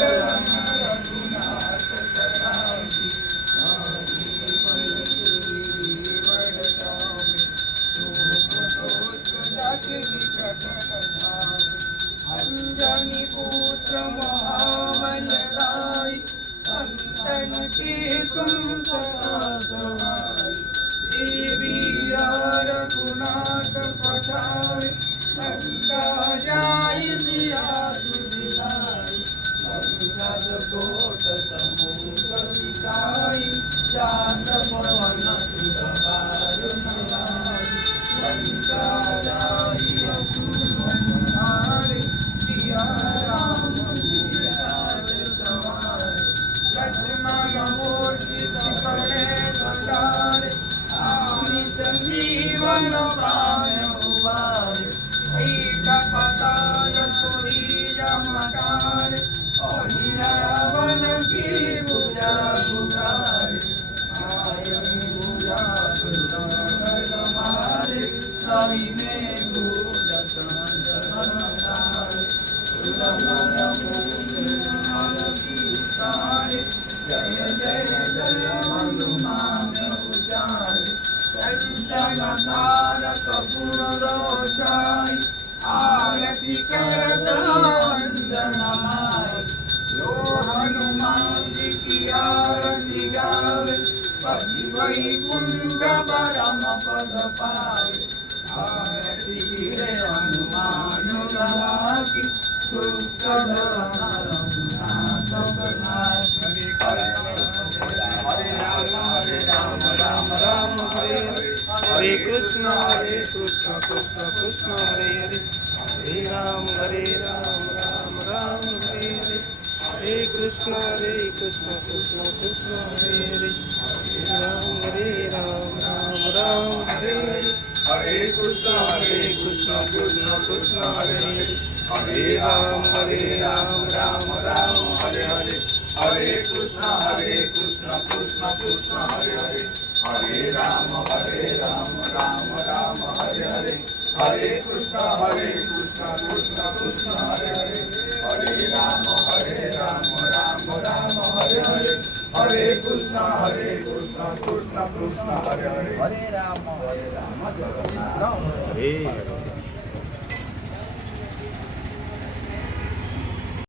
रघुनाथ करावी नाही भय तुझी वरदावी तूच तुझ्याची निकट धावी अंजनी पुत्र महाबलराय संतन की तुम सदा सहाय देवी रघुनाथ पठाय लंका जाय सिया सुदिलाय संकट कोट समुद्र सिकाई जात पवन सुत बारुण भाई लंका जाय असुर सिया राम सिया सवार लक्ष्मण मूर्ति पड़े सवार आमी संजीवन प्राण उबार ईट पताल सुरी जमकार रावण की भुजा पुकार आयन भुजा सुंदर मारे साइने भुजा चंद्रनार सुरनर मूल की उतारे जय जय जय हनुमान उचारे कंचन तारक पुरोचाई आरती करत अंजन माय जो हनुमान जी की आरती गावे पति वैकुंठ परम पद पाए आरती रे हनुमान लला की दुष्ट रघुनाथ बनाए हरे राम राम राम हरे हरे कृष्ण कृष्ण कृष्ण हरे हरे हरे राम राम राम हरे हरे हरे कृष्ण कृष्ण कृष्ण हरे हरे हरे राम राम हरे हरे हरे कृष्ण कृष्ण कृष्ण हरे हरे हरे राम राम हरे हरे हरे कृष्ण कृष्ण कृष्ण हरे हरे हरे राम राम हरे हरे हरे कृष्ण कृष्ण कृष्ण हरे हरे हरे राम राम हरे हरे हरे कृष्ण कृष्ण कृष्ण हरे हरे हरे राम कृष्ण हरे